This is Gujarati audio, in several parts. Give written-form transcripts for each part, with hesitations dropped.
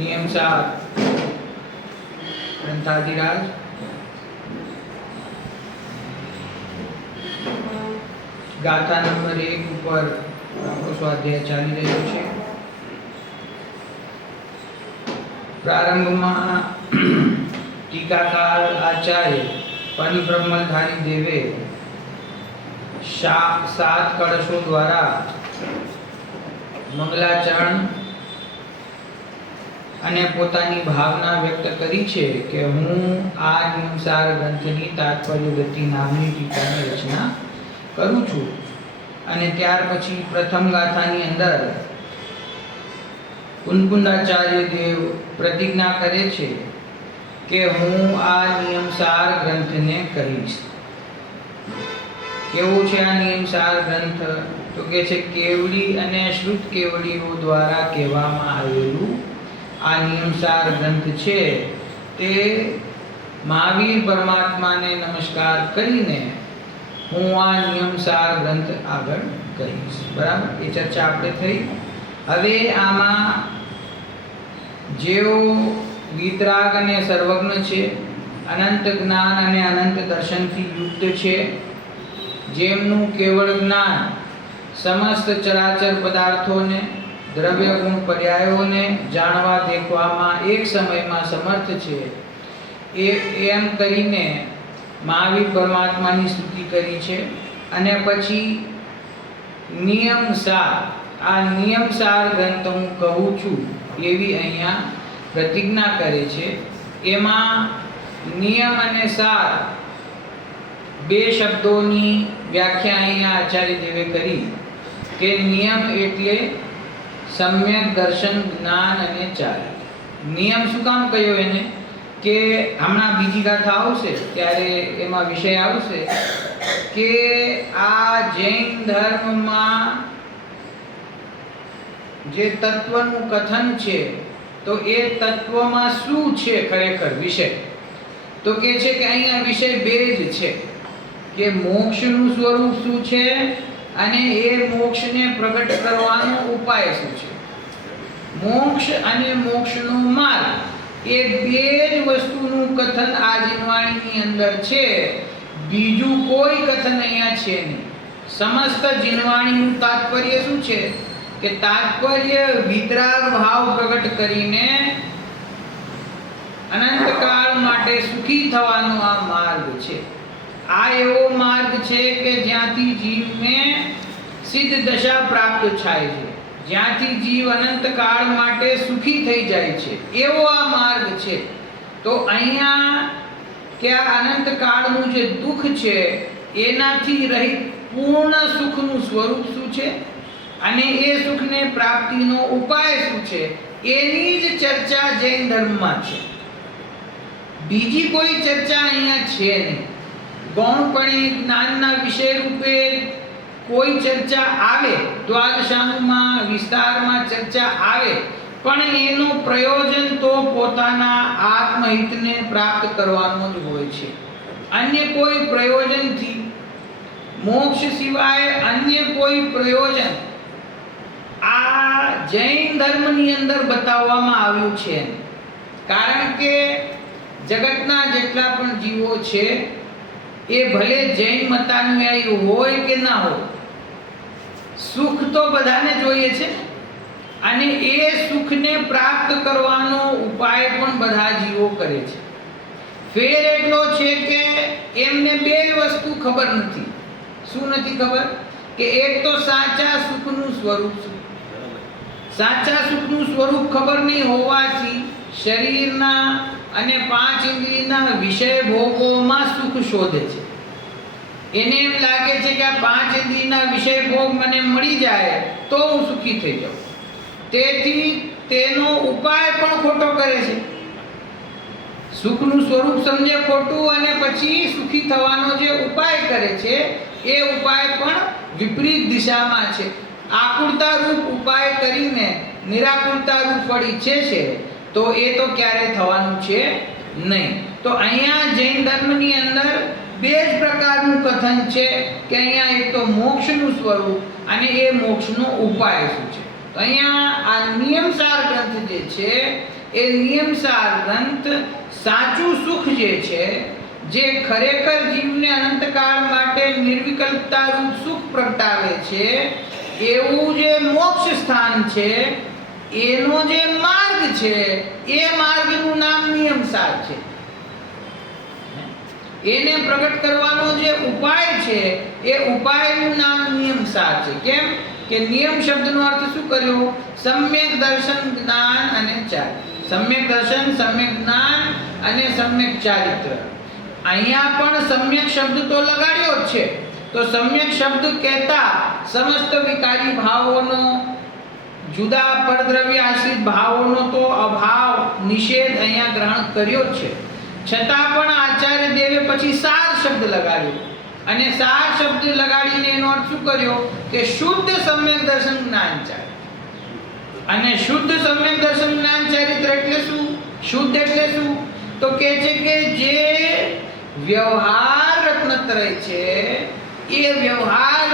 નિયમસાર ગ્રંથાધિરાજ ગાથા નંબર 1 ઉપર આપણો સ્વાધ્યાય ચાલી રહ્યો છે। પ્રારંભમાં ટીકાકાર આચાર્ય પરિબ્રહ્મધારી દેવે 7 કળશો દ્વારા મંગલાચરણ અને પોતાની ભાવના વ્યક્ત કરી છે કે હું આ નિયમસાર ગ્રંથની તાત્પર્ય ગતિ નામની ટીકાની રચના કરું છું। અને ત્યાર પછી પ્રથમ ગાથાની અંદર કુનકુંદાચાર્ય દેવ પ્રતિજ્ઞા કરે છે કે હું આ નિયમસાર ગ્રંથને કહીશ। કેવો છે આ નિયમસાર ગ્રંથ? તો કે છે કેવડી અને શ્રુત કેવડીઓ દ્વારા કહેવામાં આવેલું આ નિયમસાર ગ્રંથ છે તે મહાવીર પરમાત્માને નમસ્કાર કરીને હું આ નિયમસાર ગ્રંથ આગળ કહીશ। બરાબર, એ ચર્ચા આપણે થઈ। હવે આમાં જેઓ વિતરાગ અને સર્વજ્ઞ છે, અનંત જ્ઞાન અને અનંત દર્શનથી યુક્ત છે, જેમનું કેવળ જ્ઞાન સમસ્ત ચરાચર પદાર્થોને દ્રવ્ય ગુણ પર્યાયોને જાણવા દેખવામાં એક સમયમાં સમર્થ છે, એમ કરીને મહાવીર પરમાત્માની સ્તુતિ કરી છે। અને પછી નિયમસાર, આ નિયમસાર ગ્રંથ હું કહું છું એવી અહીંયા પ્રતિજ્ઞા કરે છે। એમાં નિયમ અને સાર બે શબ્દોની વ્યાખ્યા અહીંયા આચાર્ય દેવે કરી કે નિયમ એટલે સમ્યક દર્શન, જ્ઞાન અને ચારિત્ર। નિયમ શું કામ કહ્યો એને? કે હમણાં બીજી ગાથા આવશે ત્યારે એમાં વિષય આવશે કે આ જૈન ધર્મમાં જે તત્વનું કથન છે તો એ તત્વમાં શું છે ખરેખર વિષય? તો કે છે કે અહીંયા વિષય બે જ છે કે મોક્ષનું સ્વરૂપ શું છે અને એ મોક્ષને પ્રગટ કરવાનો ઉપાય શું છે। મોક્ષ અને મોક્ષનો માર્ગ, એ બે જ વસ્તુનું કથન આ જીનવાણીની અંદર છે, બીજું કોઈ કથન અહીંયા છે નહીં। સમસ્ત જીનવાણીનું તાત્પર્ય શું છે કે તાત્પર્ય વિતરાગ ભાવ પ્રગટ કરીને અનંતકાળ માટે સુખી થવાનો આ માર્ગ છે। આ એવો માર્ગ છે કે જ્યાંથી જીવને સિદ્ધ દશા પ્રાપ્ત થાય છે, જ્યાંથી જીવ અનંતકાળ માટે સુખી થઈ જાય છે, એવો આ માર્ગ છે। તો અહીંયા કે આ અનંતકાળનું જે દુઃખ છે એનાથી રહિત પૂર્ણ સુખનું સ્વરૂપ શું છે અને એ સુખને પ્રાપ્તિનો ઉપાય શું છે એની જ ચર્ચા જૈન ધર્મમાં છે। બીજી કોઈ ચર્ચા અહીંયા છે નહીં। ગૌણપણે જ્ઞાનના વિષય રૂપે કોઈ ચર્ચા આવે, દ્વાદશાંગમાં વિસ્તારમાં ચર્ચા આવે, પણ એનો પ્રયોજન તો પોતાના આત્મહિતને પ્રાપ્ત કરવાનો જ હોય છે। અન્ય કોઈ પ્રયોજનથી, મોક્ષ સિવાય અન્ય કોઈ પ્રયોજન આ જૈન ધર્મની અંદર બતાવવામાં આવ્યું છે। કારણ કે જગતના જેટલા પણ જીવો છે એ ભલે જૈન મતાનુયાયી હોય કે ના હોય, સુખ તો બધાને જોઈએ છે અને એ સુખને પ્રાપ્ત કરવાનો ઉપાય પણ બધા જીવો કરે છે। ફેર એટલો છે કે એમને બે વસ્તુ ખબર નથી। શું નથી ખબર? કે એક તો સાચા સુખનું સ્વરૂપ શું, સાચા સુખનું સ્વરૂપ ખબર નહીં હોવાથી શરીરના અને 5 ઇન્દ્રિયના વિષય ભોગોમાં સુખ શોધે છે। એને એમ લાગે છે કે આ 5 ઇન્દ્રિયના વિષય ભોગ મને મળી જાય તો હું સુખી થઈ જાઉં, તેથી તેનો ઉપાય પણ ખોટો કરે છે। સુખનું સ્વરૂપ સમજે ખોટું અને પછી સુખી થવાનો જે ઉપાય કરે છે એ ઉપાય પણ વિપરીત દિશામાં છે। આકુરતા રૂપ ઉપાય કરીને નિરાકુરતા રૂપ ફળ ઈચ્છે છે તો એ તો ક્યારે થવાનું છે નહીં। તો અહીંયા જૈન ધર્મની અંદર બે જ પ્રકારનું કથન છે કે અહીંયા એક તો મોક્ષનું સ્વરૂપ અને એ મોક્ષનો ઉપાય શું છે। તો અહીંયા આ નિયમસાર ગ્રંથ ગ્રંથ જે છે એ નિયમસાર ગ્રંથ સાચું સુખ જે છે, જે ખરેખર જીવને અનંતકાળ માટે નિર્વિકલ્પતા રૂપ સુખ પ્રગટાવે છે, એવું જે મોક્ષ સ્થાન છે, એનો જે માર્ગ છે, એ માર્ગનું નામ નિયમસાર છે. એને પ્રગટ કરવાનો જે ઉપાય છે, એ ઉપાયનું નામ નિયમસાર છે. કેમ કે નિયમ શબ્દનો અર્થ શું કર્યો? સમ્યક દર્શન, જ્ઞાન અને ચારિત્ર. સમ્યક દર્શન, સમ્યક જ્ઞાન અને સમ્યક ચારિત્ર. અહીંયા પણ સમ્યક શબ્દ તો લગાડ્યો જ છે. તો સમ્યક શબ્દ કહેતા સમસ્ત વિકારી ભાવોનો, જુદા પરદ્રવ્ય આશ્રિત ભાવોનો તો અભાવ, નિષેધ અહીંયા ગ્રહણ કર્યો જ છે. છતાં પણ આચાર્ય દેવે પછી સાર શબ્દ લગાડ્યો, અને સાર શબ્દ લગાડીને એનો અર્થ શું કર્યો? કે શુદ્ધ સમ્યક દર્શન જ્ઞાન ચારિત્ર. અને શુદ્ધ સમ્યક દર્શન જ્ઞાન ચારિત્ર એટલે શું? શુદ્ધ એટલે શું? તો કહે છે કે જે વ્યવહાર રત્નત્રય છે, એ વ્યવહાર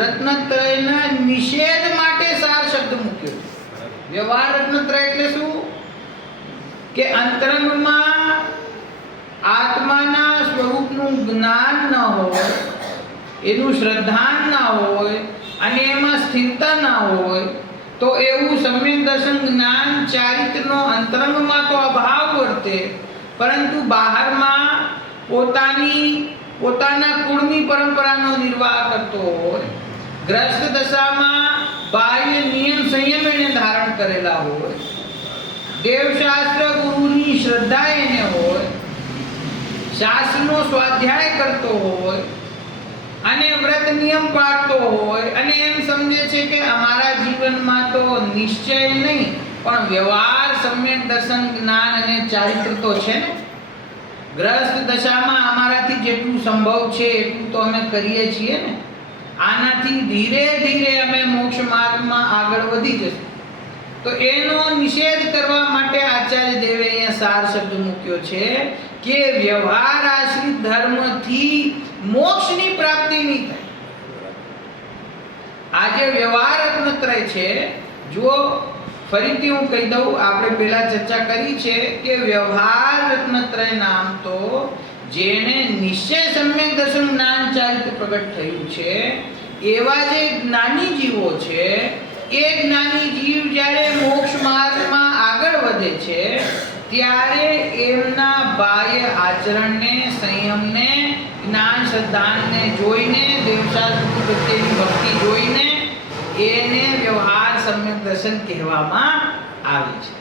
રત્નત્રયના નિષેધ માટે સાર શબ્દ મૂક્યો છે. વ્યવહાર રત્નત્રય એટલે શું? કે અંતરંગમાં આત્માના સ્વરૂપનું જ્ઞાન ન હોય, એનું શ્રદ્ધાન ન હોય અને એમાં સ્થિરતા ન હોય, તો એવું સમ્યક દર્શન જ્ઞાન ચારિત્રનો અંતરંગમાં તો અભાવ વર્તે, પરંતુ બહારમાં પોતાના કુળની પરંપરાનો નિર્વાહ કરતો હોય, ગ્રસ્ત દશામાં બાહ્ય નિયમ સંયમ એને ધારણ કરેલા હોય, દેવશાસ્ત્ર ગુરુની શ્રદ્ધા એને હોય, શાસ્ત્રનો સ્વાધ્યાય કરતો હોય અને વ્રત નિયમ પાળતો હોય, અને એમ સમજે છે કે અમારા જીવનમાં તો નિશ્ચય નહીં પણ વ્યવહાર, સમ્યક દર્શન, જ્ઞાન અને ચારિત્ર તો છે ને. ગ્રસ્ત દશામાં અમારાથી જેટલું સંભવ છે એટલું તો અમે કરીએ છીએ ને. આનાથી ધીરે ધીરે અમે મોક્ષ માર્ગમાં આગળ વધી જશું. તો એનો નિષેધ કરવા માટે આચાર્ય દેવે અહીંયા સાર શબ્દ મૂક્યો છે કે વ્યવહાર આશ્રિત ધર્મથી મોક્ષની પ્રાપ્તિ નહીં થાય. આ જે વ્યવહાર રત્નત્રય છે, જો ફરીથી હું કહી દઉં, આપણે પહેલા ચર્ચા કરી છે કે વ્યવહાર રત્નત્રય નામ તો જેને નિશ્ચય સમ્યક દર્શન જ્ઞાન ચારિત્ર પ્રગટ થયું છે, એવા જે જ્ઞાની જીવો છે, એ જ્ઞાની જીવ જ્યારે મોક્ષ માર્ગમાં આગળ વધે છે, ત્યારે એમના બાહ્ય આચરણને, સંયમને, જ્ઞાન શ્રદ્ધાને જોઈને, દેવશાસ્ત્ર પ્રત્યેની ભક્તિ જોઈને એને વ્યવહાર સમ્યક દર્શન કહેવામાં આવે છે.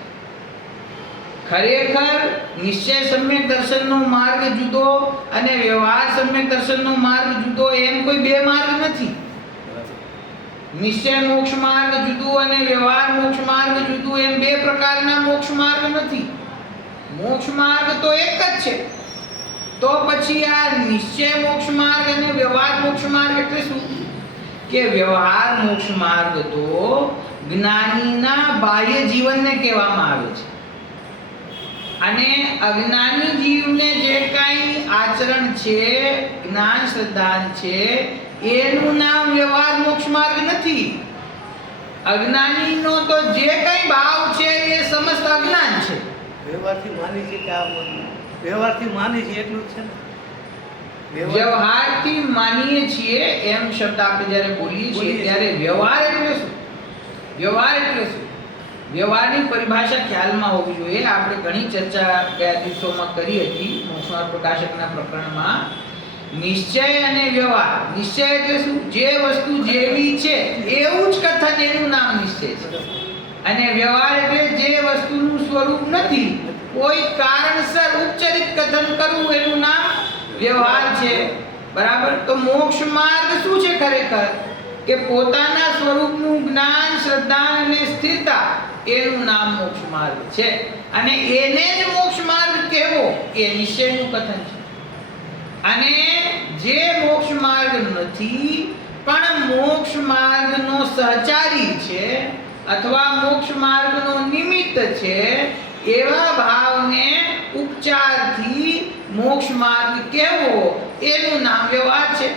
ખરેખર નિશ્ચય સમ્યક દર્શનનો માર્ગ જુદો અને વ્યવહાર સમ્યક દર્શનનો માર્ગ જુદો, એમ કોઈ બે માર્ગ નથી. નિશ્ચય મોક્ષ માર્ગ જુદું અને વ્યવહાર મોક્ષ માર્ગ જુદું, એમ બે પ્રકારના મોક્ષ માર્ગ નથી. મોક્ષ માર્ગ તો એક જ છે. તો પછી આ નિશ્ચય મોક્ષ માર્ગ અને વ્યવહાર મોક્ષ માર્ગ એટલે શું? કે વ્યવહાર મોક્ષ માર્ગ તો જ્ઞાનીના બાહ્ય જીવનને કહેવામાં આવે છે, અને અજ્ઞાની જીવને જે કાંઈ આચરણ છે, જ્ઞાન શ્રદ્ધાન છે, એનું નામ વ્યવહાર મોક્ષ માર્ગ નથી. અજ્ઞાનીનો તો જે કંઈ ભાવ છે એ સમસ્ત અજ્ઞાન છે. વ્યવહારથી માની છે કે આ વ્યવહારથી માની છે એટલું જ છે ને. વ્યવહારથી માનીએ છીએ એમ શબ્દ આપણે જ્યારે બોલીએ છીએ ત્યારે વ્યવહાર એટલે શું? વ્યવહાર એટલે શું? વ્યવહારની પરિભાષા ખ્યાલમાં હોવી જોઈએ. આપણે ઘણી ચર્ચા ગયા દિવસોમાં કરી હતી મોક્ષમાર્ગ પ્રકાશકના પ્રકરણમાં. નિશ્ચય અને વ્યવહાર. નિશ્ચય એટલે શું? જે વસ્તુ જેવી છે એવું જ કથન, એનું નામ નિશ્ચય છે. અને વ્યવહાર એટલે જે વસ્તુનું સ્વરૂપ નથી, કોઈ કારણસર ઉપચરિત કથન કરવું, એનું નામ વ્યવહાર છે. બરાબર? તો મોક્ષ માર્ગ શું છે ખરેખર? કે પોતાના સ્વરૂપનું જ્ઞાન, શ્રદ્ધા અને સ્થિરતા, એનું નામ મોક્ષ માર્ગ છે. અને એને જ મોક્ષ માર્ગ કહેવો એ નિશ્ચયનું કથન છે. અને જે મોક્ષ માર્ગ નથી પણ મોક્ષ માર્ગનો સહચારી છે અથવા મોક્ષ માર્ગનો નિમિત્ત છે, એવા ભાવને ઉપચારથી મોક્ષ માર્ગ કહેવો, એનું નામ વ્યવહાર છે.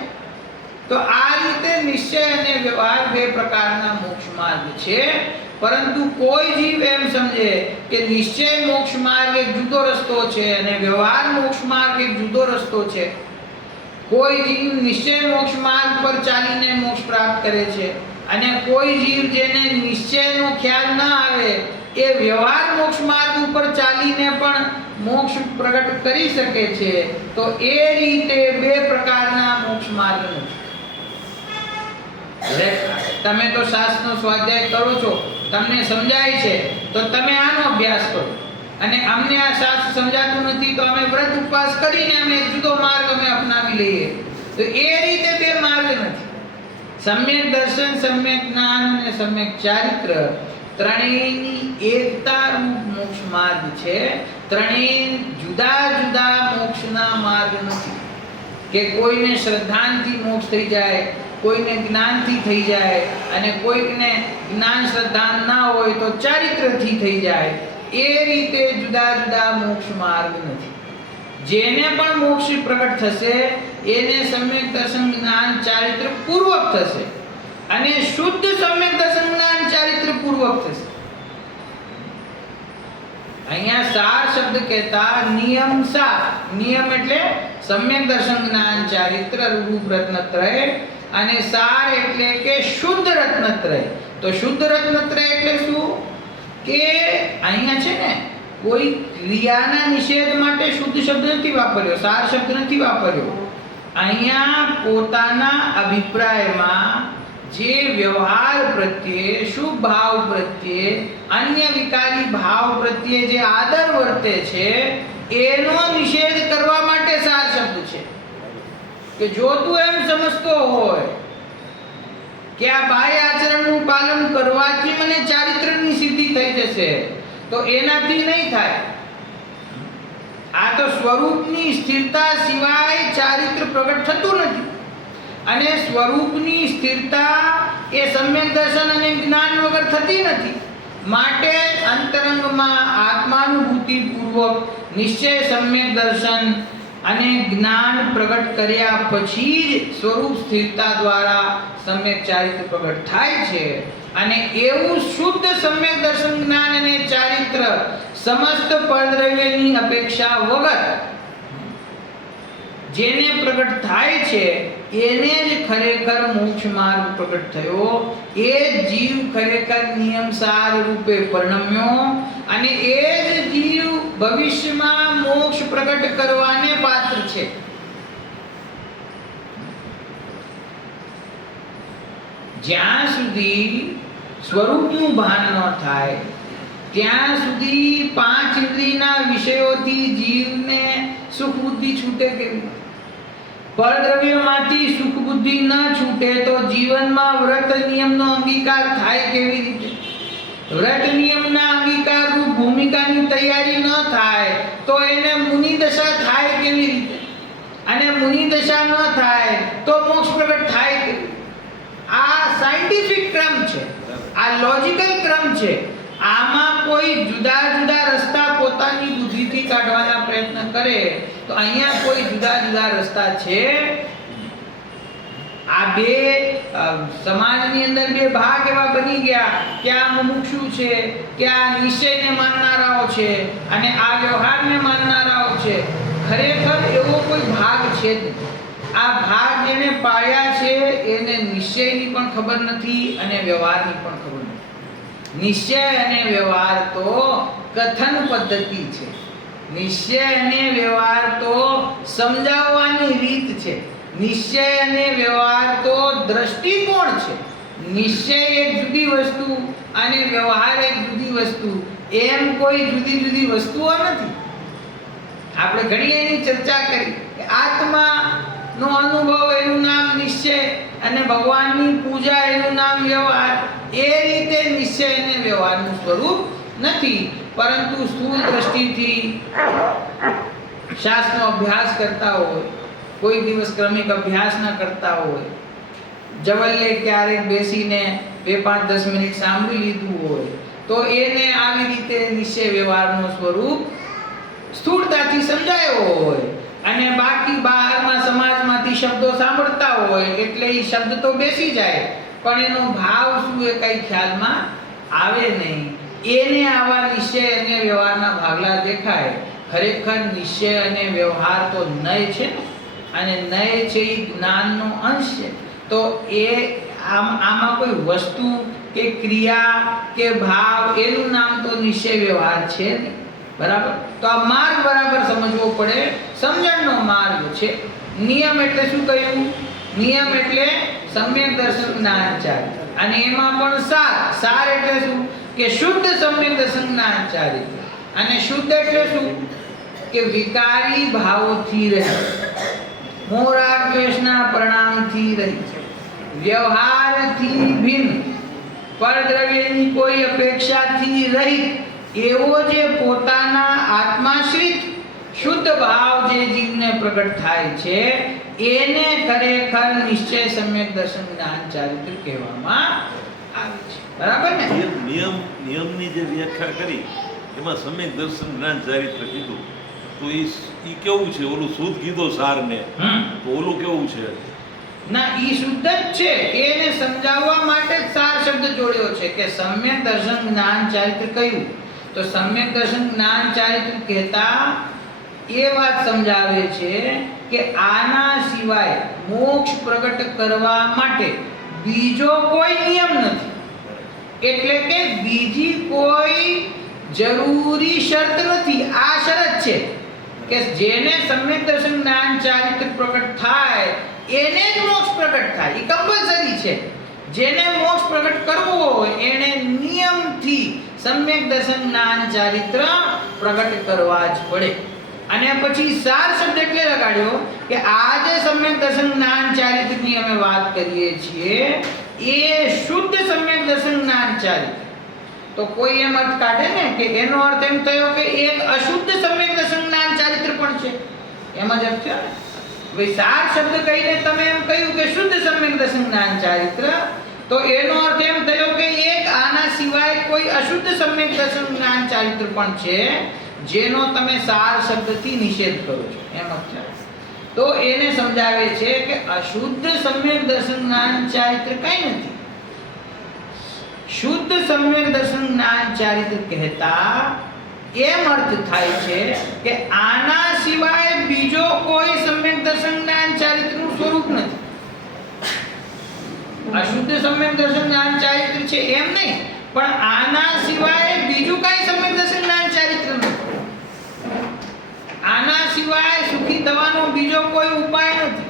તો આ રીતે નિશ્ચય અને વ્યવહાર બે પ્રકારના મોક્ષ માર્ગ છે. પરંતુ કોઈ જીવ એમ સમજે કે નિશ્ચય મોક્ષ માર્ગ એક જુદો રસ્તો છે અને વ્યવહાર મોક્ષ માર્ગ એક જુદો રસ્તો છે. કોઈ જીવ નિશ્ચય મોક્ષ માર્ગ પર ચાલીને મોક્ષ પ્રાપ્ત કરે છે અને કોઈ જીવ જેને નિશ્ચયનો ખ્યાલ ન આવે એ વ્યવહાર મોક્ષ માર્ગ ઉપર ચાલીને પણ મોક્ષ પ્રગટ કરી શકે છે. તો એ રીતે બે પ્રકારના મોક્ષ માર્ગ નથી. તમે તો શાસ્ત્રનો સ્વાધ્યાય કરો છો, તમને સમજાય છે, તો તમે આનો અભ્યાસ કરો. અને અમને આ શાસ્ત્ર સમજાતું નથી તો અમે વ્રત ઉપવાસ કરીને અમે જુદો માર્ગ અમે અપનાવી લઈએ. તો એ રીતે બે માર્ગ નથી. સમ્યક દર્શન, સમ્યક જ્ઞાન અને સમ્યક ચારિત્ર ત્રણેયની એકતા રૂપ મોક્ષ માર્ગ છે. ત્રણેય જુદા જુદા મોક્ષના માર્ગ નથી કે કોઈને શ્રદ્ધાંથી મોક્ષ થઈ જાય, કોઈને જ્ઞાનથી થઈ જાય અને કોઈને જ્ઞાન શ્રદ્ધા ના હોય તો ચારિત્રથી થઈ જાય. એ રીતે જુદા જુદા મોક્ષ માર્ગ નથી. જેને પણ મોક્ષ પ્રગટ થશે એને સમ્યક દર્શન જ્ઞાન ચારિત્ર પૂર્વક થશે અને શુદ્ધ સમ્યક દર્શન જ્ઞાન ચારિત્ર પૂર્વક થશે. અહીંયા સાર શબ્દ કહેતા નિયમ સાર. નિયમ એટલે સમ્યક દર્શન જ્ઞાન ચારિત્ર રૂપ રત્નત્રય અને સાર એટલે કે શુદ્ધ રત્નત્રય. તો શુદ્ધ રત્નત્રય એટલે શું કે અહીંયા છે ને કોઈ ક્રિયાના નિષેધ માટે શુદ્ધ શબ્દ નથી વાપર્યો, સાર શબ્દ નથી વાપર્યો. અહીંયા પોતાના અભિપ્રાયમાં જે વ્યવહાર પ્રત્યે, શુભ ભાવ પ્રત્યે, અન્ય વિકારી ભાવ પ્રત્યે જે આદર વર્તે છે એનો નિષેધ કરવા માટે સાર શબ્દ છે. કે જો તું એમ સમજતો હોય કે આ બાહ્ય આચરણનું પાલન કરવાથી મને ચારિત્રની સિદ્ધિ થઈ જશે તો એનાથી નહીં થાય. આ તો સ્વરૂપની સ્થિરતા સિવાય ચારિત્ર પ્રગટ થતું નથી અને સ્વરૂપની સ્થિરતા એ સમ્યક દર્શન અને જ્ઞાન વગર થતી નથી. માટે અંતરંગમાં આત્માનુભૂતિ પૂર્વક નિશ્ચય સમ્યક દર્શન અને જ્ઞાન પ્રગટ કર્યા પછી જ સ્વરૂપ સ્થિરતા દ્વારા સમ્યક ચારિત્ર પ્રગટ થાય છે. અને એવું શુદ્ધ સમ્યક દર્શન જ્ઞાન અને ચારિત્ર સમસ્ત પરદ્રવ્યની અપેક્ષા વગર જેને પ્રગટ થાય છે એને જ ખરેખર મોક્ષ માર્ગ પ્રગટ થયો. એ જીવ ખરેખર નિયમસાર રૂપે પરિણમ્યો અને એ જ જીવ ભવિષ્યમાં મોક્ષ પ્રગટ કરવાને પાત્ર છે. જ્યાં સુધી સ્વરૂપનું ભાન ન થાય ત્યાં સુધી પાંચ ઇન્દ્રિયના વિષયોથી જીવને સુખ બુદ્ધિ છૂટે કેવી? પરદ્રવ્યમાંથી સુખ બુદ્ધિ ન છૂટે તો જીવનમાં વ્રત નિયમનો અંગીકાર થાય કેવી રીતે? વ્રત નિયમના અંગીકાર રૂપ ભૂમિકાની તૈયારી ન થાય તો એને મુનિ દશા થાય કેવી રીતે? અને મુનિ દશા ન થાય તો મોક્ષ પ્રગટ થાય કેવી? આ સાયન્ટિફિક ક્રમ છે, આ લોજિકલ ક્રમ છે. આમાં કોઈ જુદા જુદા રસ્તા પોતાની બુદ્ધિથી કાઢવાના પ્રયત્ન કરે તો અહીંયા કોઈ જુદા જુદા રસ્તા છે. આ બે સમાજની અંદર બે ભાગ એવા બની ગયા કે આ મુમુક્ષુ છે, કે આ નિશ્ચયને માનનારાઓ છે અને આ વ્યવહારને માનનારાઓ છે. ખરેખર એવો કોઈ ભાગ છે જ નહીં. આ ભાગ જેને પાડ્યા છે એને નિશ્ચયની પણ ખબર નથી અને વ્યવહારની પણ ખબર નથી. નિશ્ચય અને વ્યવહાર તો કથન પદ્ધતિ છે. નિશ્ચય અને વ્યવહાર તો સમજાવવાની રીત છે. નિશ્ચય અને વ્યવહાર તો દ્રષ્ટિકોણ છે. નિશ્ચય એક જુદી વસ્તુ અને વ્યવહાર એક જુદી વસ્તુ, એમ કોઈ જુદી જુદી વસ્તુઓ નથી. આપણે ઘણી એની ચર્ચા કરી કે આત્માનો અનુભવ એનું નામ નિશ્ચય અને ભગવાનની પૂજા એનું નામ વ્યવહાર. એ રીતે નિશ્ચય અને વ્યવહારનું સ્વરૂપ નથી, પરંતુ સ્થૂળ દ્રષ્ટિથી શાસ્ત્રનો અભ્યાસ કરતા હોય, કોઈ દિવસ ક્રમિક અભ્યાસ ન કરતા હોય, જવલ્લે ક્યારેક બેસીને 2-5-10 મિનિટ સાંભળી લીધું હોય તો એને આવી રીતે નિશ્ચય વ્યવહારનું સ્વરૂપ સ્થૂળતાથી સમજાયો હોય અને બાકી બહારના સમાજમાંથી શબ્દો સાંભળતા હોય એટલે એ શબ્દ તો બેસી જાય પણ એનો ભાવ શું એ કઈ ખ્યાલમાં આવે નહીં, એને આવા નિશ્ચય અને વ્યવહારના ભાગલા દેખાય. ખરેખર નિશ્ચય અને વ્યવહાર તો નય છે ને, અને નય છે એ જ્ઞાનનો અંશ છે. તો એ આમાં કોઈ વસ્તુ કે ક્રિયા કે ભાવ એનું નામ તો નિશ્ચય વ્યવહાર છે નહીં. બરાબર? તો આ માર્ગ બરાબર સમજવો પડે, સમજણનો માર્ગ છે. નિયમ એટલે શું કહ્યું? નિયમ એટલે સમ્યક દર્શન જ્ઞાન ચારિત્ર, અને એમાં પણ સાર એટલે શું? કે શુદ્ધ સમ્યક દર્શન જ્ઞાન ચારિત્ર. અને શુદ્ધ એટલે શું? કે વિકારી ભાવોથી રહી, મોહ રાગ દ્વેષના પરિણામથી રહી, વ્યવહારથી ભિન્ન, પરદ્રવ્યની કોઈ અપેક્ષાથી રહિત એવો જે પોતાના આત્માશ્રિત શુદ્ધ ભાવ જે જીવને પ્રગટ થાય છે એને ખરેખર નિશ્ચય સમ્યક દર્શન જ્ઞાન ચારિત્ર કહેવામાં આવે છે. બરાબર ને? નિયમની જે વ્યાખ્યા કરી એમાં સમ્યક દર્શન જ્ઞાન ચારિત્ર કીધું, તો એ કેવું છે? ઓલું શુદ્ધ કીધો સાર ને, તો ઓલું કેવું છે? ના, ઈ શુદ્ધ જ છે. એને સમજાવવા માટે જ સાર શબ્દ જોડ્યો છે કે સમ્યક દર્શન જ્ઞાન ચારિત્ર કહ્યું. તો સમ્યક દર્શન જ્ઞાન ચારિત્ર કહેતા એ વાત સમજાવે છે કે આના સિવાય મોક્ષ પ્રગટ કરવા માટે બીજો કોઈ નિયમ નથી. એટલે કે બીજી કોઈ જરૂરી શરત નથી. આ શરત છે કે જેને સમ્યક દર્શન જ્ઞાન ચારિત્ર પ્રગટ થાય એને જ મોક્ષ પ્રગટ થાય. એ કમ્પલસરી છે. જેને મોક્ષ પ્રગટ કરવો હોય એને નિયમથી સમ્યક દર્શન જ્ઞાન ચારિત્ર પ્રગટ કરવા જ પડે. અને પછી સાર શબ્દ એટલે લગાડ્યો કે આ જે સમ્યક દર્શન જ્ઞાન ચારિત્રની અમે વાત કરીએ છીએ એ શુદ્ધ સમ્યક દર્શન જ્ઞાન ચારિત્ર. તો કોઈ એમ અર્થ કાઢે ને કે એનો અર્થ એમ થયો કે એક અશુદ્ધ સમ્યક દર્શન જ્ઞાન ચારિત્ર પણ છે. એમ જ અર્થ છે ને. ભાઈ સાર શબ્દ કહીને તમે એમ કહ્યું કે શુદ્ધ સમ્યક દર્શન જ્ઞાન ચારિત્ર, તો એનો અર્થ એમ થયો કે એક આના સિવાય કોઈ અશુદ્ધ સમ્યક દર્શન જ્ઞાન ચારિત્ર પણ છે જેનો તમે સાર શબ્દથી નિષેધ કરો છો. એમ જ છે. તો એને સમજાવે છે કે અશુદ્ધ સમ્યક દર્શન જ્ઞાન ચારિત્ર કઈ નથી. શુદ્ધ સમ્યક દર્શન જ્ઞાન ચારિત્ર કહેતા એમ અર્થ થાય છે કે આના સિવાય બીજો કોઈ સમ્યક દર્શન જ્ઞાન ચારિત્રનું સ્વરૂપ નથી. અશુદ્ધ સમ્યક દર્શન જ્ઞાન ચારિત્ર છે એમ નહીં, પણ આના સિવાય બીજું કઈ સમ્યક દર્શન જ્ઞાન ચારિત્ર નથી. આના સિવાય સુખી થવાનો બીજો કોઈ ઉપાય નથી.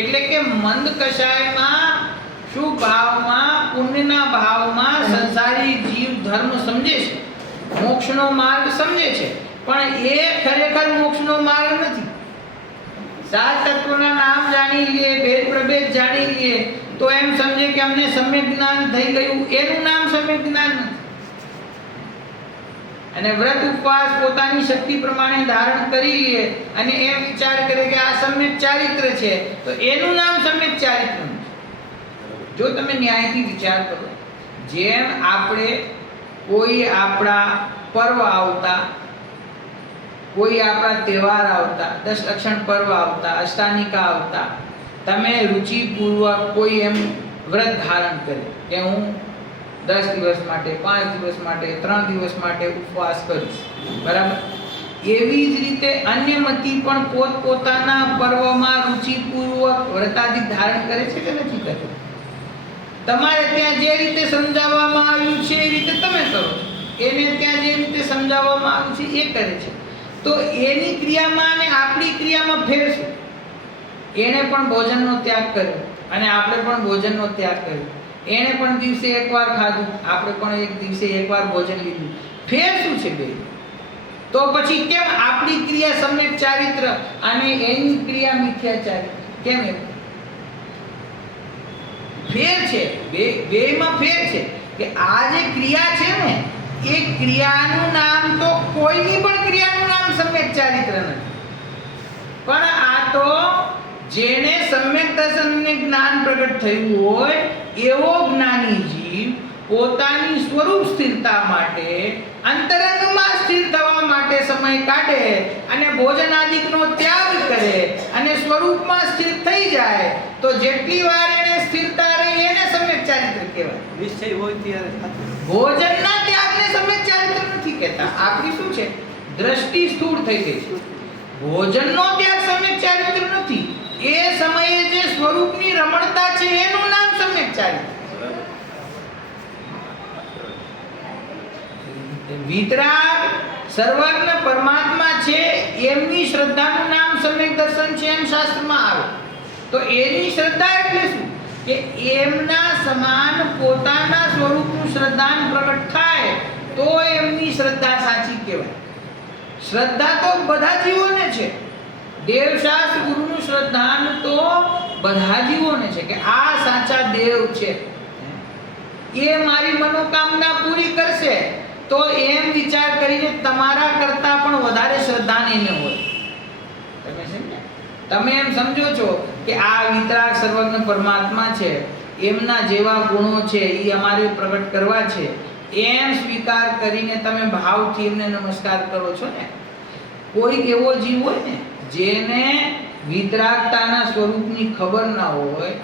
એટલે કે મંદ કષાયમાં, શુભ ભાવમાં, પુણ્યના ભાવમાં સંસારી જીવ ધર્મ સમજે છે, મોક્ષનો માર્ગ સમજે છે, પણ એ ખરેખર મોક્ષનો માર્ગ નથી. સાત તત્વના નામ જાણી લે, ભેદ પ્રભેદ જાણી લે તો એમ સમજે કે અમને સમ્યક જ્ઞાન થઈ ગયું. એનું નામ સમ્યક જ્ઞાન નથી. અને વ્રત ઉપવાસ પોતાની શક્તિ પ્રમાણે ધારણ કરી લે અને એમ વિચાર કરે કે આ સમ્યક ચારિત્ર છે, તો એનું નામ સમ્યક ચારિત્ર નથી. જો તમે ન્યાયથી વિચાર કરો, જેમ આપણે કોઈ આપણા પર્વ આવતા, કોઈ આપણા તહેવાર આવતા, 10 લક્ષણ પર્વ આવતા, અષ્ટાનિકા આવતા, તમે રુચિપૂર્વક કોઈ એમ વ્રત ધારણ કરે કે હું 10 દિવસ માટે, 5 દિવસ માટે, 3 દિવસ માટે ઉપવાસ કરીશ. બરાબર? એવી જ રીતે અન્યમતી પણ પોતપોતાના પર્વમાં રુચિપૂર્વક વ્રતાદિ ધારણ કરે છે કે નથી કરતા? તમારે ત્યાં જે રીતે સમજાવવામાં આવ્યું છે એ રીતે તમે કરો છો, એને ત્યાં જે રીતે સમજાવવામાં આવ્યું છે એ કરે છે. તો એની ક્રિયામાં અને આપણી ક્રિયામાં ફેર છે. એને પણ ભોજનનો ત્યાગ કર્યો અને આપણે પણ ભોજનનો ત્યાગ કર્યો. એને પણ દિવસે એકવાર ખાધું, આપણે પણ એક દિવસે એકવાર ભોજન લીધું. ફેર શું છે બે? તો પછી કેમ આપણી ક્રિયા સમ્યક ચારિત્ર અને એની ક્રિયા મિથ્યા ચારિત્ર? કેમ એવું? ફેર છે. બેમાં ફેર છે કે આ જે ક્રિયા છે ને એ ક્રિયાનું નામ તો કોઈની પણ ક્રિયાનું નામ સમ્યક ચારિત્ર નથી. પણ આ તો જેને સમ્યક દર્શનને જ્ઞાન પ્રગટ થયું હોય એવો જ્ઞાની જીવ પોતાની સ્વરૂપ સ્થિરતા માટે, અંતરંગમાં સ્થિર થવા માટે સમય કાઢે અને ભોજન આદિકનો ત્યાગ કરે અને સ્વરૂપમાં સ્થિર થઈ જાય, તો જેટલી વાર એને સ્થિરતા રહી એને સમ્યક ચારિત્ર કહેવાય. નિશ્ચય હોય ત્યારે સાચું. ભોજનના ત્યાગને સમ્યક ચારિત્ર નથી કહેતા. આપણી શું છે, દ્રષ્ટિ સ્થૂળ થઈ ગઈ છે. ભોજનનો ત્યાગ સમ્યક ચારિત્ર નથી. એ સમયે જે સ્વરૂપની રમણતા છે એનું નામ સમ્યક ચારિત્ર. વિતરાગ સર્વજ્ઞ પરમાત્મા છે એમની શ્રદ્ધાનું નામ સમ્યક દર્શન છે એમ શાસ્ત્રમાં આવે. તો એની શ્રદ્ધા એટલે શું કે એમના સમાન પોતાના સ્વરૂપનું શ્રદ્ધાન પ્રગટ થાય તો એમની શ્રદ્ધા સાચી કહેવાય. શ્રદ્ધા તો બધા જીવોને છે. દેવશાસ્ત્ર ગુરુનું શ્રદ્ધાન તો બધા જીવોને છે કે આ સાચા દેવ છે, એ મારી મનોકામના પૂરી કરશે. તો એમ વિચાર કરીને તમારા કરતા પણ વધારે શ્રદ્ધા એને હોય. તમે સમજ્યા? તમે એમ સમજો છો કે આ વિતરાગ સર્વજ્ઞ પરમાત્મા છે, એમના જેવા ગુણો છે એ અમારે પ્રગટ કરવા છે, એમ સ્વીકાર કરીને તમે ભાવથી એમને નમસ્કાર કરો છો ને. કોઈ એવો જીવ હોય ને જેને વિતરાગતાના સ્વરૂપની ખબર ના હોય,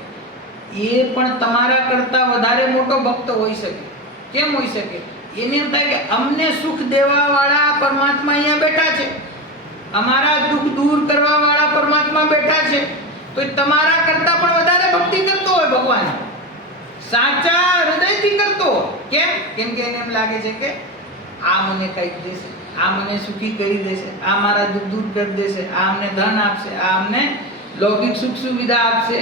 એ પણ તમારા કરતા વધારે મોટો ભક્ત હોઈ શકે. કેમ હોઈ શકે? એને એમ થાય કે અમને સુખ દેવા વાળા પરમાત્મા અહીંયા બેઠા છે, અમારા દુઃખ દૂર કરવા વાળા પરમાત્મા બેઠા છે, તો એ તમારા કરતા પણ વધારે ભક્તિ કરતો હોય ભગવાન, સાચા હૃદયથી કરતો. કેમ? કેમ કે એને એમ લાગે છે કે આ મને કંઈક દેશે, આ મને સુખી કરી દેશે, આ મારા દુઃખ દૂર કરી દેશે, આ અમને ધન આપશે, આ અમને લૌકિક સુખ સુવિધા આપશે,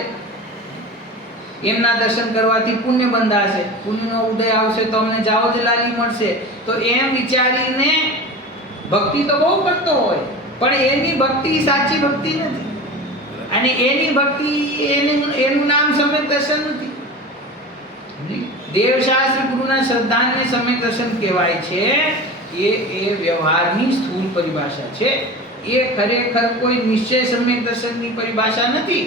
એમના દર્શન કરવાથી પુણ્ય બંધાશે, પુણ્યનો ઉદય આવશે તો અમને જાઓ જલાલી મળશે. તો એમ વિચારીને ભક્તિ તો બહુ કરતો હોય, પણ એની ભક્તિ સાચી ભક્તિ નથી. અને એની ભક્તિ એનું નામ સમ્યક દર્શન નથી. દેવશાસ્ત્ર ગુરુના શ્રદ્ધાને સમ્યક દર્શન કહેવાય છે. એ વ્યવહારની સ્થૂળ પરિભાષા છે. એ ખરેખર કોઈ નિશ્ચય સમ્યક દર્શનની પરિભાષા નથી.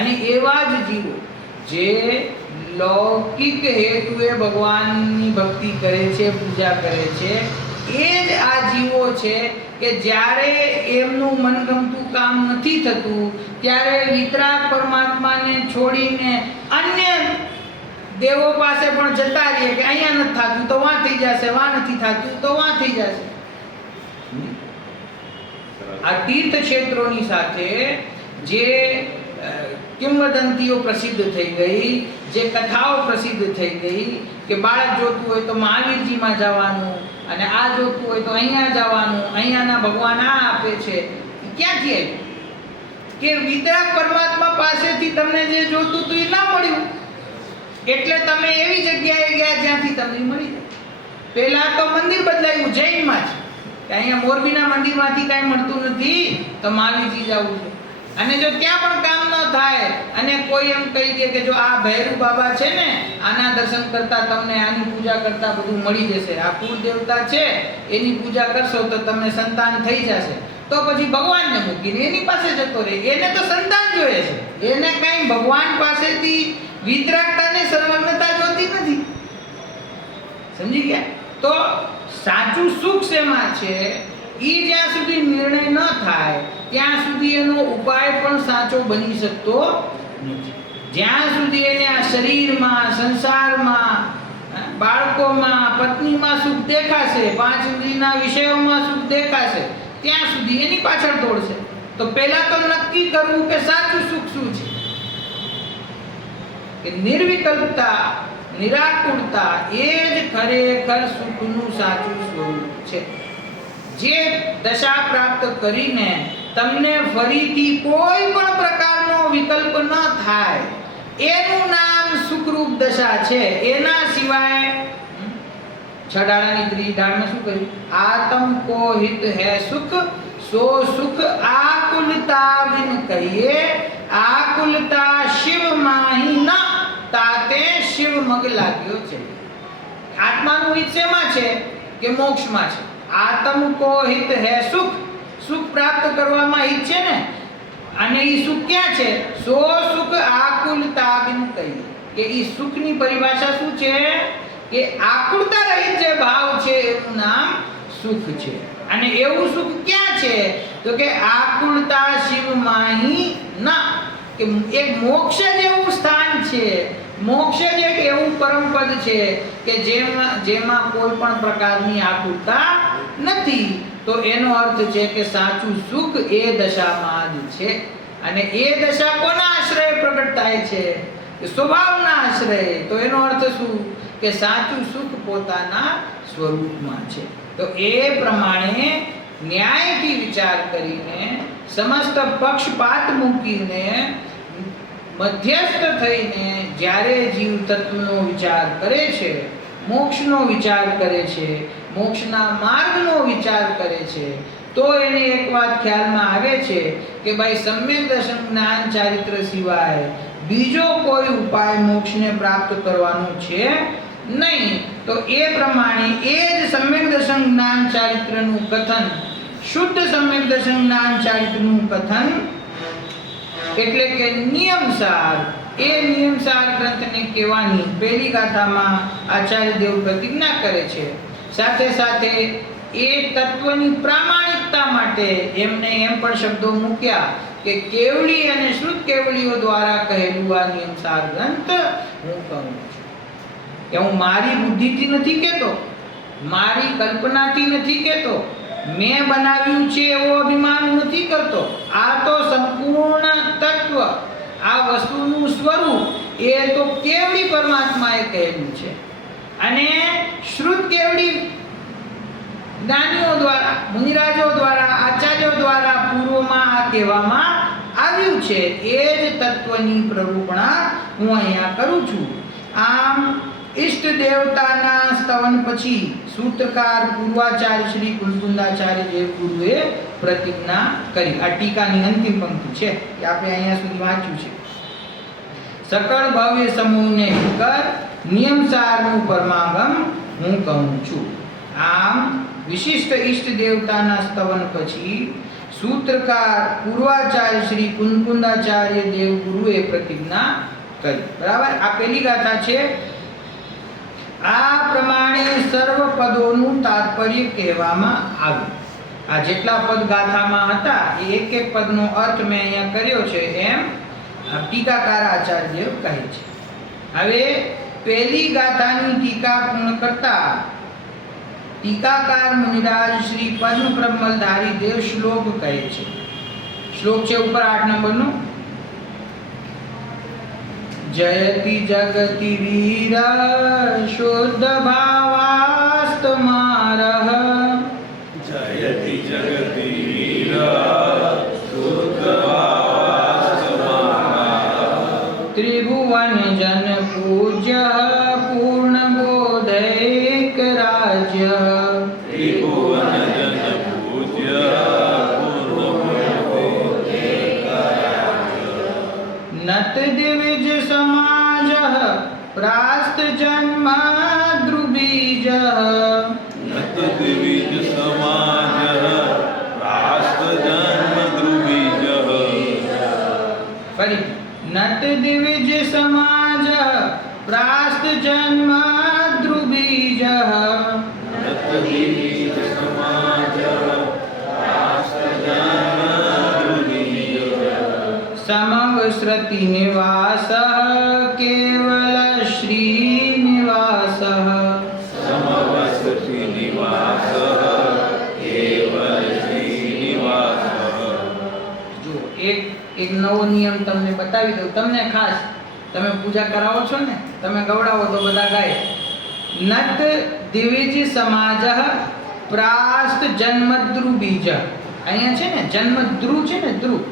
અને એવા જ જીવો જે લૌકિક હેતુએ ભગવાનની ભક્તિ કરે છે, પૂજા કરે છે, એ જ આ જીવો છે કે જ્યારે એમનું મનગમતું કામ નથી થતું ત્યારે વિતરાગ પરમાત્માને છોડીને અન્ય દેવો પાસે પણ જતા રહીએ કે અહીંયા નથી થતું તો વાં થઈ જશે, વાં નથી થતું તો વાં થઈ જશે. આ તીર્થ ક્ષેત્રોની સાથે જે કિંવદંતીઓ પ્રસિદ્ધ થઈ ગઈ, જે કથાઓ પ્રસિદ્ધ થઈ ગઈ કે બાળક જોતું હોય તો મહાવીરજીમાં જવાનું, અને આ જોતું હોય તો અહીંયા જવાનું, અહીંયાના ભગવાન આ આપે છે, ક્યાંથી આવ્યું? કે વિતરાગ પરમાત્મા પાસેથી તમને જે જોતું હતું એ ના મળ્યું, એટલે તમે એવી જગ્યાએ ગયા જ્યાંથી તમને મળી જાય. પહેલા તો મંદિર બદલાયું જૈનમાં છે, અહીંયા મોરબીના મંદિરમાંથી કાંઈ મળતું નથી તો મહાવીરજી જવું છે. અને જો ત્યાં પણ કામ ન થાય અને કોઈ એમ કહી દે કે જો આ ભૈરવ બાબા છે ને આના દર્શન કરતા તમને આની પૂજા કરતા બધું મળી જશે, આ કુળ દેવતા છે એની પૂજા કરશો તો તમને સંતાન થઈ જશે, તો પછી ભગવાનને મૂકીને એની પાસે જતો રહે. એને તો સંતાન જોઈએ છે, એને કઈ ભગવાન પાસેથી વિતરાગતાને સર્વજ્ઞતા જોતી નથી. સમજી ગયા? તો સાચું સુખ શેમાં છે એ જ્યાં સુધી નિર્ણય ન થાય ત્યાં સુધી એનો ઉપાય પણ સાચો બની શકતો નથી. જ્યાં સુધી એને આ શરીરમાં, સંસારમાં, બાળકોમાં, પત્નીમાં સુખ દેખાશે, પાંચ ઇન્દ્રિયના વિષયોમાં સુખ દેખાશે, ત્યાં સુધી એની પાછળ દોડશે. તો પહેલા તો નક્કી કરવું કે સાચું સુખ શું છે. કે નિર્વિકલ્પતા, નિરાકુરતા એ જ ખરેખર સુખનું સાચું સ્વરૂપ છે. જે દશા પ્રાપ્ત કરીને તમને ફરીથી કોઈ પણ પ્રકારનો વિકલ્પ ન થાય એનું નામ સુખરૂપ દશા છે. એના સિવાય છડાળાની ત્રીજી ધારમાં શું કહ્યું? આતમ કો હિત હૈ સુખ સો સુખ આકુલતા વિન કહીએ, આકુલતા શિવ માહી ન તાતે શિવ મગ લાગ્યો છે. આત્માનું હિત શેમાં છે? કે મોક્ષમાં છે. આત્મ કો હિત હૈ સુખ, સુખ પ્રાપ્ત કરવામાં હિત છે ને, અને એ સુખ ક્યાં છે? સો સુખ આકુલતા બિન કહીએ કે એ સુખની પરિભાષા શું છે? કે આકુલતા રહિત જે ભાવ છે એનું નામ સુખ છે. અને એવું સુખ ક્યાં છે? તો કે આકુલતા શિવ માહી ના, કે એક મોક્ષ જેવું સ્થાન છે. મોક્ષ જ એક એવું પરમ પદ છે કે જેમાં કોઈ પણ પ્રકારની આકુરતા નથી. તો એનો અર્થ છે કે સાચું સુખ એ દશામાં જ છે. અને એ દશા કોના આશ્રય પ્રગટ થાય છે? સ્વભાવના આશ્રય. તો એનો અર્થ શું? કે સાચું સુખ પોતાના સ્વરૂપમાં છે. તો એ પ્રમાણે ન્યાયથી વિચાર કરીને, સમસ્ત પક્ષપાત મૂકીને, મધ્યસ્થ થઈને જ્યારે જીવ તત્વનો વિચાર કરે છે, મોક્ષનો વિચાર કરે છે, મોક્ષના માર્ગનો વિચાર કરે છે, તો એને એક વાત ખ્યાલમાં આવે છે કે ભાઈ સમ્યક દર્શન જ્ઞાન ચારિત્ર સિવાય બીજો કોઈ ઉપાય મોક્ષને પ્રાપ્ત કરવાનો છે નહીં. તો એ પ્રમાણે એ જ સમ્યક દર્શન જ્ઞાન ચારિત્રનું કથન, શુદ્ધ સમ્યક દર્શન જ્ઞાન ચારિત્રનું કથન એટલે કે નિયમસાર, એ નિયમસાર ગ્રંથને કહેવાની પહેલી ગાથામાં આચાર્ય દેવ પ્રતિજ્ઞા કરે છે. સાથે સાથે એ તત્વની પ્રામાણિકતા માટે એમને એમ પણ શબ્દો મૂક્યા કે કેવળી અને શ્રુત કેવળીઓ દ્વારા કહેલું આ નિયમસાર ગ્રંથ હું કહું છું. કે હું મારી બુદ્ધિથી નથી કહેતો, મારી કલ્પનાથી નથી કહેતો, મેં બનાવ્યું છે એવો અભિમાન નથી કરતો. આ તો સંપૂર્ણ તત્વ, આ વસ્તુનું સ્વરૂપ એ તો કેવળી પરમાત્માએ કહેલું છે. અને શ્રુત કેવળી જ્ઞાનીઓ દ્વારા, મુનિરાજો દ્વારા, આચાર્યો દ્વારા પૂર્વમાં આ કહેવામાં આવ્યું છે. એ જ તત્વની પ્રરૂપણા હું અહીંયા કરું છું. આમ ઈષ્ટ દેવતાના સ્તવન પછી સૂત્રકાર પૂર્વાચાર્ય શ્રી કુલકુંદાચાર્ય દેવગુરુએ પ્રતિજ્ઞા કરી. આ ટીકાની અંતિમ પંક્તિ છે કે આપણે અહીંયા સુધી વાંચ્યું છે. સકળ ભવ્ય સમૂહને કર નિયમસારનું પરમાગમ હું કહું છું. આમ વિશિષ્ટ ઈષ્ટ દેવતાના સ્તવન પછી સૂત્રકાર પૂર્વાચાર્ય શ્રી કુલકુંદાચાર્ય દેવગુરુએ પ્રતિજ્ઞા કરી. બરાબર, આ પહેલી ગાથા છે. આ પ્રમાણે સર્વ પદોનું તાત્પર્ય કહેવામાં આવ્યું. આ જેટલા પદ ગાથામાં હતા એ એક એક પદનો અર્થ મેં અહીંયા કર્યો છે એમ ટીકાકાર આચાર્ય કહે છે. હવે પહેલી ગાથાની ટીકા પૂર્ણ કરતા ટીકાકાર મુનિરાજ શ્રી પદ્મ બ્રહ્મલધારી દેવ શ્લોક કહે છે. શ્લોક છે ઉપર 8 નંબરનો. जयति जगति वीर शुद्ध भावास्तमारः जयति जगति वीर शुद्ध भावास्तमारः त्रिभुवन जन पूज्य पूर्ण बोधैक राज्य त्रिभुवन जन पूज्य नत दिविज समाज प्रास्त जन्म द्रुबीज नत दिविज समाज प्रास्त जन्म द्रुबीज फरी नत दिविज समाज प्रास्त जन्म द्रुबीज नत दिविज समाज प्रास्त जन्म द्रुबीज समवस्रति निवास केवल श्रीनिवास समवसति निवास केवल श्रीनिवास. જો એક નવો નિયમ તમને બતાવી દઉં. તમને ખાસ તમે પૂજા કરાવો છો ને, તમે ગવડાવો તો બધા ગાય. નત દિવિજ સમાજ પ્રાસ્ત જન્મદ્રુ બીજ. અહીંયા છે ને જન્મદ્રુ છે ને, ધ્રુવ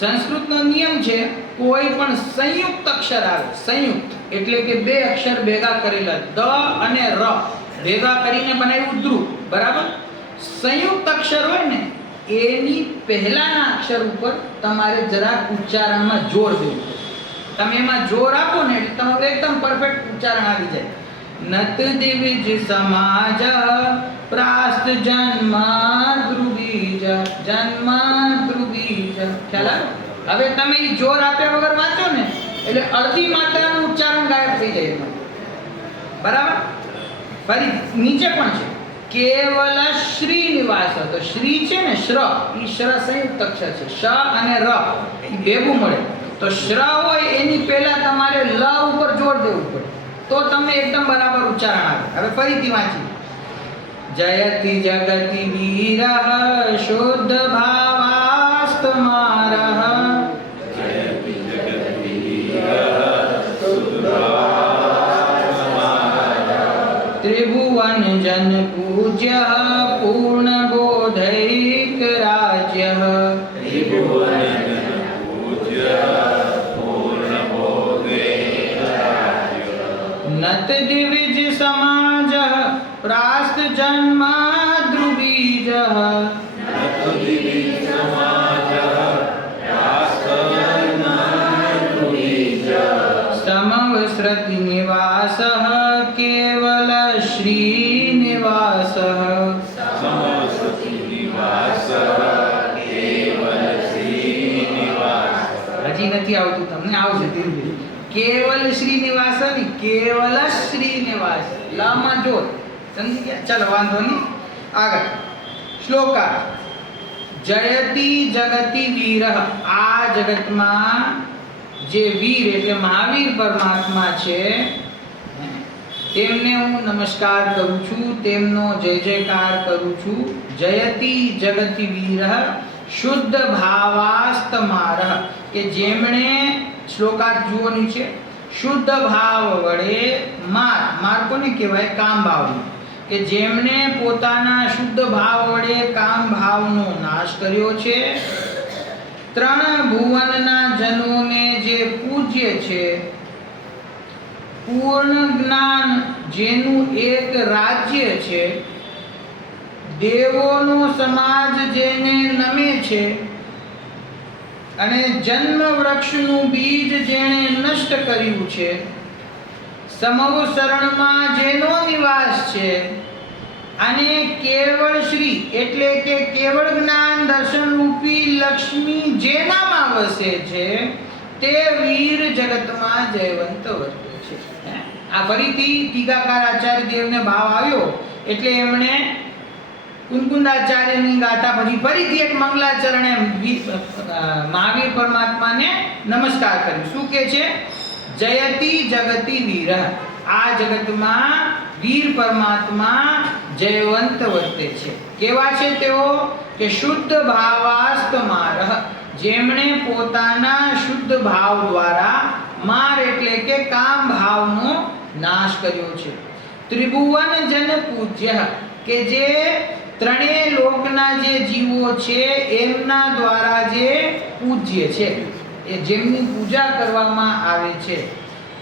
સંસ્કૃતનો નિયમ છે. કોઈ પણ સંયુક્ત અક્ષર આવે, સંયુક્ત એટલે કે બે અક્ષર ભેગા કરેલા દ અને ર ભેગા કરીને બનાવ્યું ધ્રુવ. બરાબર, સંયુક્ત અક્ષર હોય ને એની પહેલાના અક્ષર ઉપર તમારે જરાક ઉચ્ચારણમાં જોર દેવું પડે. તમે એમાં જોર આપો ને એટલે તમારું એકદમ પરફેક્ટ ઉચ્ચારણ આવી જાય. નત દિવિજ સમાજ પ્રાસ્ત જન્મ ધ્રુબીજ. જન્મ ધ્રુબીજ ખ્યાલ આવે? હવે તમે ઈ જોર આપ્યા વગર વાંચો ને એટલે અડધી માત્રાનું ઉચ્ચારણ ગાયબ થઈ જાય એમાં. બરાબર, ફરી નીચે પણ છે કેવલ શ્રીનિવાસ. તો શ્રી છે ને શ્ર, ઈ શ્ર સંયુક્ત અક્ષર છે. શ અને ર ઈ ભેગું મળે તો શ્ર હોય એની પહેલા તમારે લ ઉપર જોર દેવું પડે, તો તમે એકદમ બરાબર ઉચ્ચારણ આવે. હવે ફરીથી વાંચી. જયતિ જગતિ વીરઃ શુદ્ધ ભાવાસ્તમારઃ ત્રિભુવન જન પૂજ્ય પૂર્ણ બોધૈક રાજ્ય નત દ્વિજ સમાજ પ્રાસ્ત જન્મ ધ્રુવીજ સમવસ્રતિ નિવાસ કેવલ શ્રીનિવાસ. હજી નથી આવતું, તમને આવશે ધીરે ધીરે. કેવલ શ્રીનિવાસ નહીં, કેવલ શ્રીનિવાસ. લામાં જોર, સમજી ગયા? ચાલો વાંધો નહીં, આગળ શ્લોકા. જયતિ જગતિ વીર. આ જગતમાં જે વીર એટલે મહાવીર પરમાત્મા છે તેમને હું નમસ્કાર કરું છું, તેમનો જય જયકાર કરું છું. જયતિ જગતિ વીર શુદ્ધ ભાવાસ્તમાર, કે જેમણે શ્લોકાર્થ જુઓ નીચે, શુદ્ધ ભાવ વડે માર કોને કહેવાય? કામ ભાવને, કે જેમણે પોતાના શુદ્ધ ભાવ વડે કામ ભાવનો નાશ કર્યો છે. ત્રણ ભુવનના જનોને જે પૂજ્ય છે, પૂર્ણ જ્ઞાન જેનું એક રાજ્ય છે, દેવોનો સમાજ જેને નમે છે, અને જન્મ વૃક્ષનું બીજ જેણે નષ્ટ કર્યું છે, સમવ શરણમાં જેનો નિવાસ છે, અને કેવળ શ્રી એટલે કે કેવળ જ્ઞાન દર્શન રૂપી લક્ષ્મી જેનામાં વસે છે, તે વીર જગતમાં જયવંત વર્તે છે. આ ફરીથી ટીકાકાર આચાર્ય દેવને ભાવ આવ્યો એટલે એમણે કુંકુંદાચાર્યની ગાથા પછી ફરીથી એક મંગલાચરણે મહાવીર પરમાત્માને નમસ્કાર કર્યું. શું કહે છે? જયતિ જગતિ વીર. આ જગતમાં વીર પરમાત્મા જયવંત વર્તે છે. કેવા છે તેઓ? કે શુદ્ધ ભાવાસ્તમારઃ, જેમણે પોતાના શુદ્ધ ભાવ દ્વારા માર એટલે કે કામ ભાવનો નાશ કર્યો છે. ત્રિભુવન જન પૂજ્ય, કે જે ત્રણેય લોકના જે જીવો છે એમના દ્વારા જે પૂજ્ય છે, એ જેમની પૂજા કરવામાં આવે છે.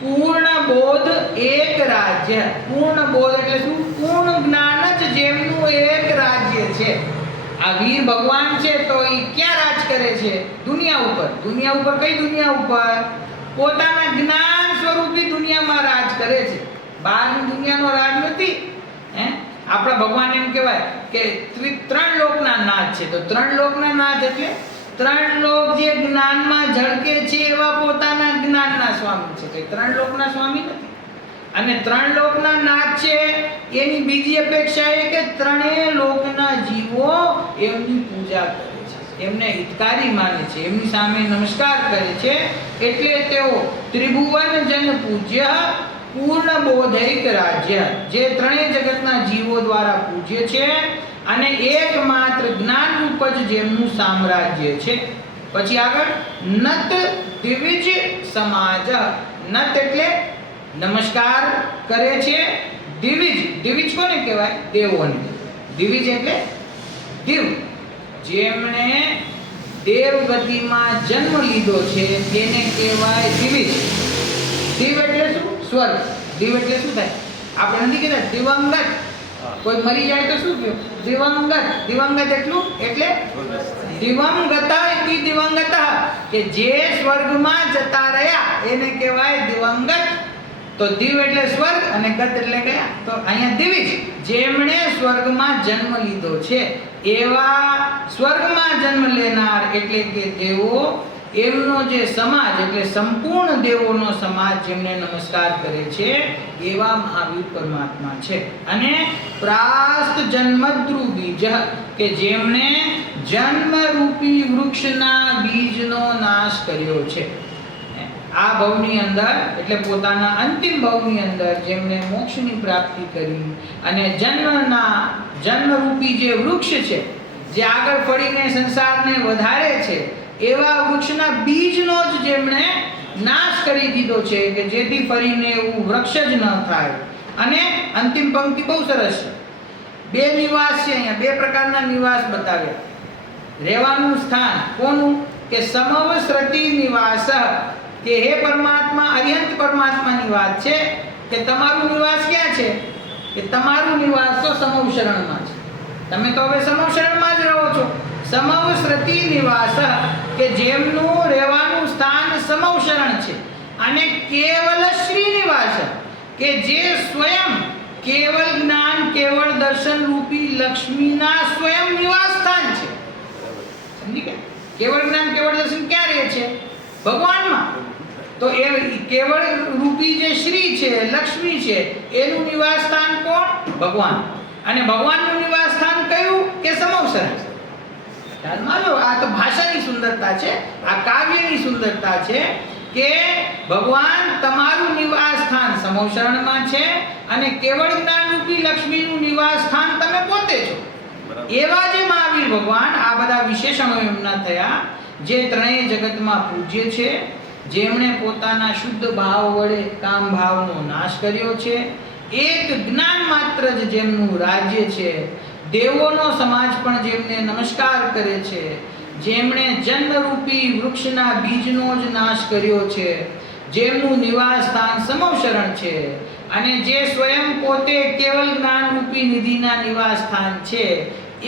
પૂર્ણ બોધ એક રાજ્ય. પૂર્ણ બોધ એટલે શું? પૂર્ણ જ્ઞાન જ જેમનું એક રાજ્ય છે. આ વીર ભગવાન છે તો એ ક્યાં રાજ કરે છે? દુનિયા ઉપર. દુનિયા ઉપર કઈ દુનિયા ઉપર? પોતાના જ્ઞાન સ્વરૂપી દુનિયામાં રાજ કરે છે. બહારની દુનિયાનો રાજ નથી. આપણા ભગવાન એમ કહેવાય કે ત્રણ લોકના નાથ છે. તો ત્રણ લોકના નાથ એટલે ત્રણ લોક જે જ્ઞાનમાં ઝળકે છે એવા પોતાના જ્ઞાનના સ્વામી છે. તે ત્રણ લોકના સ્વામી નથી. અને ત્રણ લોકના નાથ છે એની બીજી અપેક્ષા એ કે ત્રણેય લોકના જીવો એમની પૂજા કરે છે, એમને હિતકારી માને છે, એમની સામે નમસ્કાર કરે છે. એટલે તેઓ ત્રિભુવન જન પૂજ્ય પૂર્ણ બોધૈક રાજ્ય, જે ત્રણેય જગતના જીવો દ્વારા પૂજ્ય છે, અને એકમાત્ર જ્ઞાન રૂપ જ જેમનું સામ્રાજ્ય છે. પછી આગળ નત દ્વિજ સમાજ. નત એટલે નમસ્કાર કરે છે. દ્વિજ, દ્વિજ કોને કહેવાય? દેવોને. દ્વિજ એટલે દિવ, જેમણે દેવગતિમાં જન્મ લીધો છે તેને કહેવાય દ્વિજ. દિવ એટલે શું? સ્વર્ગ. દિવ એટલે શું થાય? આપણે નથી કહેતા દિવંગત. કોઈ મરી જાય તો શું કહ્યું? દિવંગત. દિવંગત એટલું એટલે દિવંગત ઇતિ દિવંગત, કે જે સ્વર્ગમાં જતા રહ્યા એને કહેવાય દિવંગત. તો દિવ એટલે સ્વર્ગ અને ગત એટલે ગયા. તો અહીંયા દિવિજ, જેમણે સ્વર્ગમાં જન્મ લીધો છે એવા સ્વર્ગમાં જન્મ લેનાર એટલે કે દેવો, એમનો જે સમાજ એટલે સંપૂર્ણ દેવોનો સમાજ જેમને નમસ્કાર કરે છે એવા મહાવીર પરમાત્મા છે. અને પ્રાસ્ત જન્મદ્રુ બીજ, કે જેમણે જન્મરૂપી વૃક્ષના બીજનો નાશ કર્યો છે. આ ભવની અંદર એટલે પોતાના અંતિમ ભવની અંદર જેમણે મોક્ષની પ્રાપ્તિ કરી અને જન્મરૂપી જે વૃક્ષ છે જે આગળ ફળીને સંસારને વધારે છે એવા વૃક્ષના બીજનો જ જેમણે નાશ કરી દીધો છે કે જેથી ફરીને એવું વૃક્ષ જ ન થાય. અને અંતિમ પંક્તિ બહુ સરસ છે. બે નિવાસ છે અહીંયા, બે પ્રકારના નિવાસ બતાવ્યા. રહેવાનું સ્થાન કોનું કે સમવસ્રતિ નિવાસ, કે હે પરમાત્મા અર્યંત પરમાત્માની વાત છે કે તમારું નિવાસ ક્યાં છે કે તમારું નિવાસ તો સમવશરણમાં છે. તમે તો હવે સમવશરણમાં જ રહો છો. સમવસ્રતિ નિવાસ કે જેમનું રહેવાનું સ્થાન સમવશરણ છે. અને કેવલ શ્રી નિવાસ કે જે સ્વયં કેવળ જ્ઞાન કેવળ દર્શન રૂપી લક્ષ્મીના સ્વયં નિવાસ સ્થાન છે. સમજી ગયા? કેવળ જ્ઞાન કેવળ દર્શન ક્યાં રહે છે? ભગવાનમાં. તો એ કેવળ રૂપી જે શ્રી છે લક્ષ્મી છે એનું નિવાસ સ્થાન કોણ? ભગવાન. અને ભગવાનનું નિવાસ સ્થાન કયું કે સમવસરણ. ધ્યાનમાં લો, આ તો ભાષાની સુંદરતા છે, આ કાવ્યની સુંદરતા છે કે ભગવાન તમારું નિવાસ સ્થાન સમવશરણમાં છે અને કેવળ જ્ઞાન રૂપી લક્ષ્મીનું નિવાસ સ્થાન તમે પોતે છો. એવા જે મહાવીર ભગવાન આ બધા વિશેષણો એમના થયા જે ત્રણેય જગતમાં પૂજ્ય છે, જેમણે પોતાના શુદ્ધ ભાવ વડે કામ ભાવનો નાશ કર્યો છે. એક જ્ઞાન માત્ર જ જેમનું રાજ્ય છે. દેવોનો સમાજ પણ જેમને નમસ્કાર કરે છે. જેમણે જન્મરૂપી વૃક્ષના બીજનો જ નાશ કર્યો છે. જેમનું નિવાસ સ્થાન સમવશરણ છે અને જે સ્વયં પોતે કેવલ જ્ઞાન રૂપી નિધિના નિવાસ સ્થાન છે.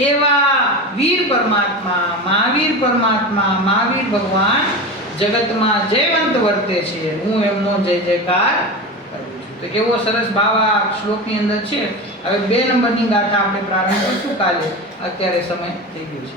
એવા વીર પરમાત્મા મહાવીર ભગવાન જગતમાં જયવંત વર્તે છે. હું એમનો જય જયકાર કરું છું. તો એવો સરસ ભાવ આ શ્લોકની અંદર છે. હવે 2 નંબરની ગાથા આપણે પ્રારંભ કરીશું કાલે. અત્યારે સમય થઈ ગયો છે.